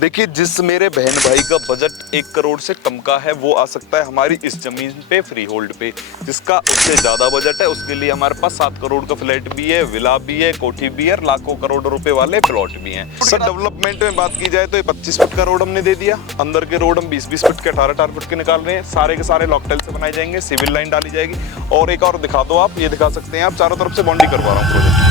देखिए, जिस मेरे बहन भाई का बजट 1 करोड़ से कम का है वो आ सकता है हमारी इस जमीन पे फ्री होल्ड पे। जिसका उससे ज्यादा बजट है उसके लिए हमारे पास 7 करोड़ का फ्लैट भी है, विला भी है, कोठी भी है, लाखों करोड़ रुपए वाले प्लॉट भी हैं। सर डेवलपमेंट में बात की जाए तो ये 25 फुट का रोड हमने दे दिया। अंदर के रोड हम 20-20 फुट के 18-18 फुट के निकाल रहे हैं। सारे के सारे लॉकटेल से बनाए जाएंगे, सिविल लाइन डाली जाएगी। और एक और दिखा दो, आप ये दिखा सकते हैं, आप चारों तरफ से बाउंड्री करवा रहा हूँ प्रोजेक्ट।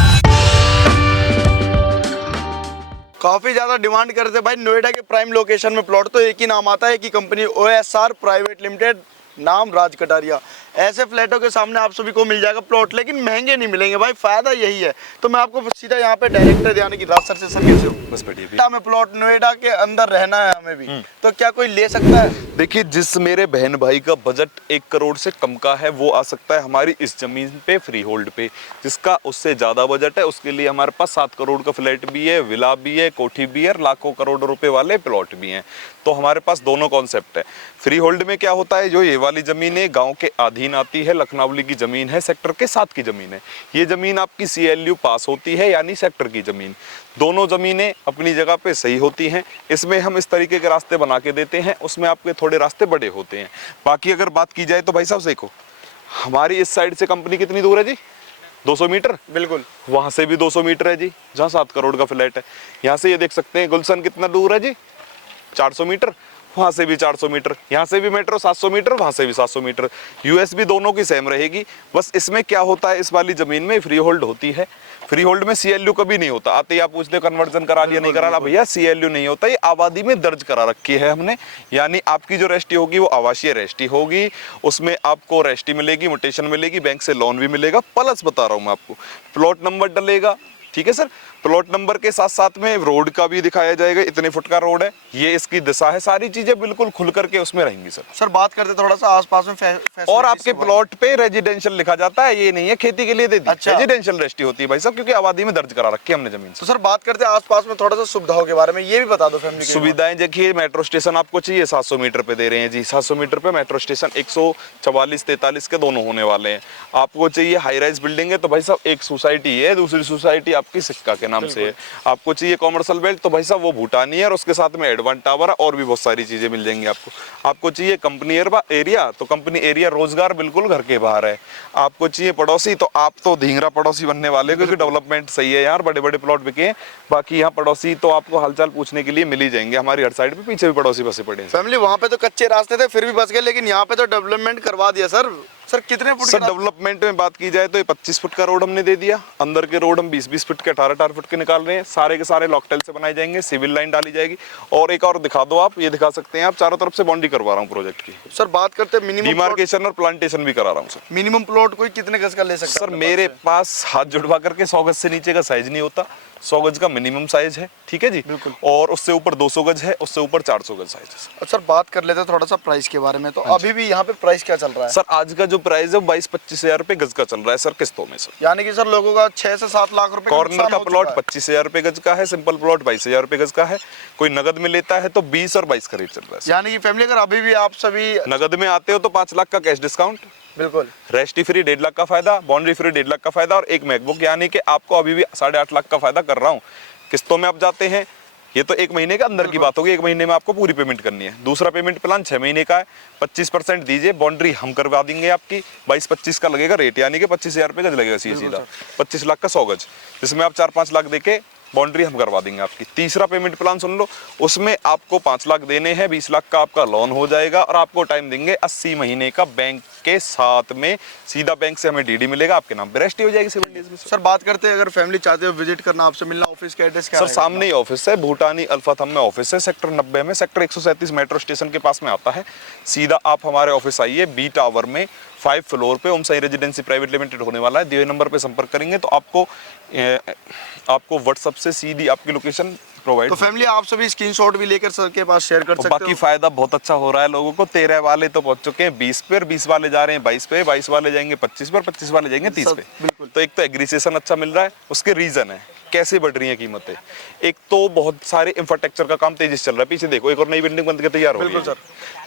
काफी ज्यादा डिमांड करते भाई। नोएडा के प्राइम लोकेशन में प्लॉट तो एक ही नाम आता है, एक ही कंपनी OSR प्राइवेट लिमिटेड, नाम राज कटारिया। ऐसे फ्लैटों के सामने आप सभी को मिल जाएगा प्लॉट, लेकिन महंगे नहीं मिलेंगे भाई, फायदा यही है। तो मैं आपको सीधा यहाँ पे डायरेक्टर यानी कि राज सर से, सर कैसे हो? बस बढ़िया। में प्लॉट नोएडा के अंदर रहना है हमें भी, तो क्या कोई ले सकता है? देखिए, जिस मेरे बहन भाई का बजट 1 करोड़ से कम का है वो आ सकता है हमारी इस जमीन पे फ्री होल्ड पे। जिसका उससे ज्यादा बजट है उसके लिए हमारे पास 7 करोड़ का फ्लैट भी है, विला भी है, कोठी भी है, लाखों करोड़ रुपए वाले प्लॉट भी हैं। तो हमारे पास दोनों कॉन्सेप्ट है। फ्री होल्ड में क्या होता है, जो ये वाली जमीन है गांव के अधीन आती है, लखनऊली की जमीन है, सेक्टर के 7 की जमीन है। ये जमीन आपकी CLU पास होती है यानी सेक्टर की जमीन। दोनों जमीनें अपनी जगह पे सही होती हैं। इसमें हम इस तरीके के रास्ते बना के देते हैं, उसमें आपके थोड़े रास्ते बड़े होते हैं। बाकी अगर बात की जाए तो भाई साहब देखो, हमारी इस साइड से कंपनी कितनी दूर है जी? 200 मीटर। बिल्कुल। वहां से भी 200 मीटर है जी, जहाँ 7 करोड़ का फ्लैट है। यहाँ से ये देख सकते हैं गुलशन कितना दूर है जी? 400 मीटर। वहां से भी 400 मीटर, यहाँ से भी मेट्रो 700 मीटर, वहां से भी 700 मीटर। यूएस भी दोनों की सेम रहेगी। बस इसमें क्या होता है, इस वाली जमीन में फ्री होल्ड होती है। फ्री होल्ड में CLU कभी नहीं होता। आते ही आप पूछते कन्वर्जन करा लिया, नहीं करा, भैया CLU नहीं होता, ये आबादी में दर्ज करा रखी है हमने। यानी आपकी जो रजिस्ट्री होगी वो आवासीय रजिस्ट्री होगी, उसमें आपको रजिस्ट्री मिलेगी, म्यूटेशन मिलेगी, बैंक से लोन भी मिलेगा, प्लस बता रहा हूं मैं आपको प्लॉट नंबर डलेगा। ठीक है सर, प्लॉट नंबर के साथ साथ में रोड का भी दिखाया जाएगा, इतने फुट का रोड है, ये इसकी दिशा है, सारी चीजें बिल्कुल खुल करके उसमें रहेंगी सर। सर बात करते थोड़ा सा आसपास में और आपके प्लॉट पे रेजिडेंशियल लिखा जाता है, ये नहीं है खेती के लिए दे दी। अच्छा। रेजिडेंशियल रजिस्ट्री होती है भाई साहब, क्योंकि आबादी में दर्ज करा रखी है हमने जमीन। तो सर बात करते हैं आसपास में थोड़ा सा सुविधाओं के बारे में, ये भी बता दो फैमिली। सुविधाएं देखिए, मेट्रो स्टेशन आपको चाहिए 700 मीटर पे दे रहे हैं जी, 700 मीटर पे मेट्रो स्टेशन 144-43 के दोनों होने वाले हैं। आपको चाहिए हाई राइज बिल्डिंग है तो भाई साहब एक सोसाइटी है, दूसरी सोसाइटी आपकी सिक्का के नाम से है। आपको चाहिए कॉमर्शियल बेल्ट तो भाई साहब वो भूटानी है, और उसके साथ में एडवांस टावर है, और भी बहुत सारी चीजें मिल जाएंगी आपको। आपको चाहिए कंपनी एरिया तो कंपनी एरिया, रोजगार बिल्कुल घर के बाहर है। आपको चाहिए पड़ोसी तो आप तो धींगरा पड़ोसी बनने वाले, क्योंकि डेवलपमेंट सही है यार, बड़े बड़े प्लॉट बिके हैं। बाकी यहाँ पड़ोसी तो आपको हालचाल पूछने के लिए मिल ही जाएंगे। हमारी हर साइड पे पीछे भी पड़ोसी बसे पड़े हैं। फैमिली वहाँ पे तो कच्चे रास्ते थे फिर भी बच गए, लेकिन यहाँ पे तो डेवलपमेंट करवा दिया सर। सर कितने फुट? सर डेवलपमेंट में बात की जाए तो ये 25 फुट का रोड हमने दे दिया। अंदर के रोड हम 20-20 फुट के 18-18 फुट के निकाल रहे हैं। सारे के सारे लॉकटेल से बनाए जाएंगे, सिविल लाइन डाली जाएगी। और एक और दिखा दो, आप ये दिखा सकते हैं, आप चारों तरफ से बाउंड्री करवा रहा हूँ प्रोजेक्ट की। सर बात करते हैं मिनिमम डिमार्केशन और प्लांटेशन भी करा रहा हूँ सर। मिनिमम प्लॉट कोई कितने गज का ले सकता है? सर मेरे पास हाथ जुड़वा करके 100 गज से नीचे का साइज नहीं होता। 100 गज का मिनिमम साइज है, ठीक है जी। बिल्कुल। और उससे ऊपर 200 गज है, उससे ऊपर 400 गज साइज है। सर बात कर लेते हैं थोड़ा सा प्राइस के बारे में, तो अभी भी यहाँ पे प्राइस क्या चल रहा है? सर आज का जो प्राइस है 22-25 हजार रुपए गज का चल रहा है सर, किस्तों में सर। यानी कि सर लोगों का 6 से 7 लाख रुपए कॉर्नर का प्लॉट 25 हजार रुपए गज का है, सिंपल प्लॉट 22 हजार रुपए गज का है। कोई नगद में लेता है तो 20 और 22 का रेट चल रहा है। यानी कि फैमिली अगर अभी भी आप सभी नगद में आते हो तो 5 लाख का कैश डिस्काउंट, बिल्कुल रजिस्ट्री फ्री 1.5 लाख का फायदा, बाउंड्री फ्री 1.5 लाख का फायदा, और एक मैकबुक, यानी कि आपको अभी भी 8.5 लाख का फायदा कर रहा हूँ। किस्तों में आप जाते हैं, ये तो 1 महीने के अंदर की बात होगी, 1 महीने में आपको पूरी पेमेंट करनी है। दूसरा पेमेंट प्लान 6 महीने का है, 25% दीजिए, बाउंड्री हम करवा देंगे आपकी। 22-25 का लगेगा रेट, यानी कि 25 हजार रुपये गज लगेगा सीधा। 25 लाख का 100 गज, जिसमें आप 4-5 लाख देके बाउंड्री हम करवा देंगे आपकी। तीसरा पेमेंट प्लान सुन लो, उसमें आपको 5 लाख देने हैं, 20 लाख का आपका लोन हो जाएगा, और आपको टाइम देंगे 80 महीने का बैंक के साथ में। सीधा बैंक से हमें DD मिलेगा, आपके नाम पे रजिस्ट्री हो जाएगी 7 डेज में। सर बात करते हैं अगर फैमिली चाहते हो विजिट करना, आपसे मिलना, ऑफिस का एड्रेस क्या सर है? सामने ही ऑफिस है, भूटानी अल्फा थम में ऑफिस है, सेक्टर 90 में, सेक्टर 137 मेट्रो स्टेशन के पास में आता है। सीधा आप हमारे ऑफिस आइए, B टावर में 5 फ्लोर पे ओम साई रेजिडेंसी प्राइवेट लिमिटेड होने वाला है। दिए नंबर पे संपर्क करेंगे तो आपको व्हाट्सएप से सीधी आपकी लोकेशन प्रोवाइड। तो फैमिली आप सभी स्क्रीनशॉट भी लेकर सर के पास शेयर कर सकते हो। बाकी फायदा बहुत अच्छा हो रहा है लोगों को। 13 वाले तो पहुंच चुके हैं 20 पे, 20 वाले जा रहे हैं 22 पे, 22 वाले जाएंगे 25 पर, 25 वाले जाएंगे 30 पे। बिल्कुल। तो एक तो एग्रीसिएशन अच्छा मिल रहा है, उसके रीजन है कैसे बढ़ रही है कीमतें। एक तो बहुत सारे इंफ्रास्ट्रक्चर का काम तेजी से चल रहा है, पीछे देखो एक और नई बिल्डिंग बनकर तैयार हो रही है।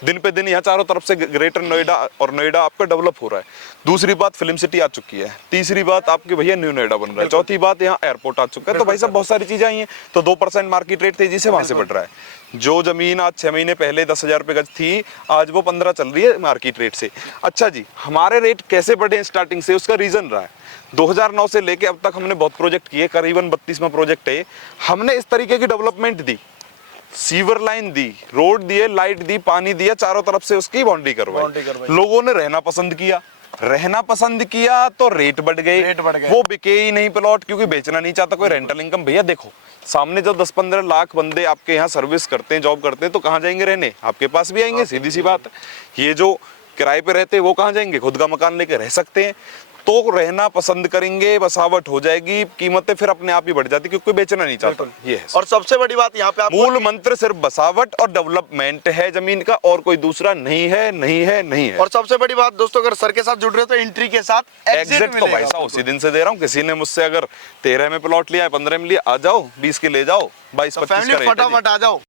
दिन पे दिन यहाँ चारों तरफ से ग्रेटर नोएडा और नोएडा आपका डेवलप हो रहा है। दूसरी बात फिल्म सिटी आ चुकी है। तीसरी बात आपके भैया न्यू नोएडा बन रहा है। चौथी बात यहाँ एयरपोर्ट आ चुका है। तो भाई साहब बहुत सारी चीजें आई हैं। तो 2% मार्केट रेट तेजी से वहां से बढ़ रहा है। जो जमीन आज 6 महीने पहले 10,000 रुपये गज थी, आज वो 15 चल रही है मार्केट रेट से। अच्छा जी, हमारे रेट कैसे बढ़े हैं स्टार्टिंग से, उसका रीजन रहा है 2009 से लेके अब तक हमने बहुत प्रोजेक्ट किए, करीबन 32वां प्रोजेक्ट है। हमने इस तरीके की डेवलपमेंट दी, सीवर लाइन दी, रोड दिए, लाइट दी, पानी दिया, चारों तरफ से उसकी बाउंड्री करवाई। लोगों ने रहना पसंद किया तो रेट बढ़ गए, वो बिके ही नहीं प्लॉट, क्योंकि बेचना नहीं चाहता कोई रेंटल इनकम। भैया देखो सामने जब 10-15 लाख बंदे आपके यहाँ सर्विस करते हैं, जॉब करते हैं, तो कहाँ जाएंगे रहने? आपके पास भी आएंगे, सीधी सी बात है। ये जो किराए पे रहते हैं वो कहाँ जाएंगे? खुद का मकान लेके रह सकते हैं, तो रहना पसंद करेंगे, बसावट हो जाएगी, कीमतें फिर अपने आप ही बढ़ जाती, क्योंकि कोई बेचना नहीं चाहता। ये है। और सबसे बड़ी बात यहाँ पे मूल मंत्र सिर्फ बसावट और डेवलपमेंट है जमीन का, और कोई दूसरा नहीं है। और सबसे बड़ी बात दोस्तों, अगर सर के साथ जुड़ रहे हो तो एंट्री के साथ एग्जिट तो भाई साहब उसी दिन से दे रहा हूँ। किसी ने मुझसे अगर 13 में प्लॉट लिया है, 15 में लिया, आ जाओ, 20 के ले जाओ, 22-25 का फटाफट आ जाओ।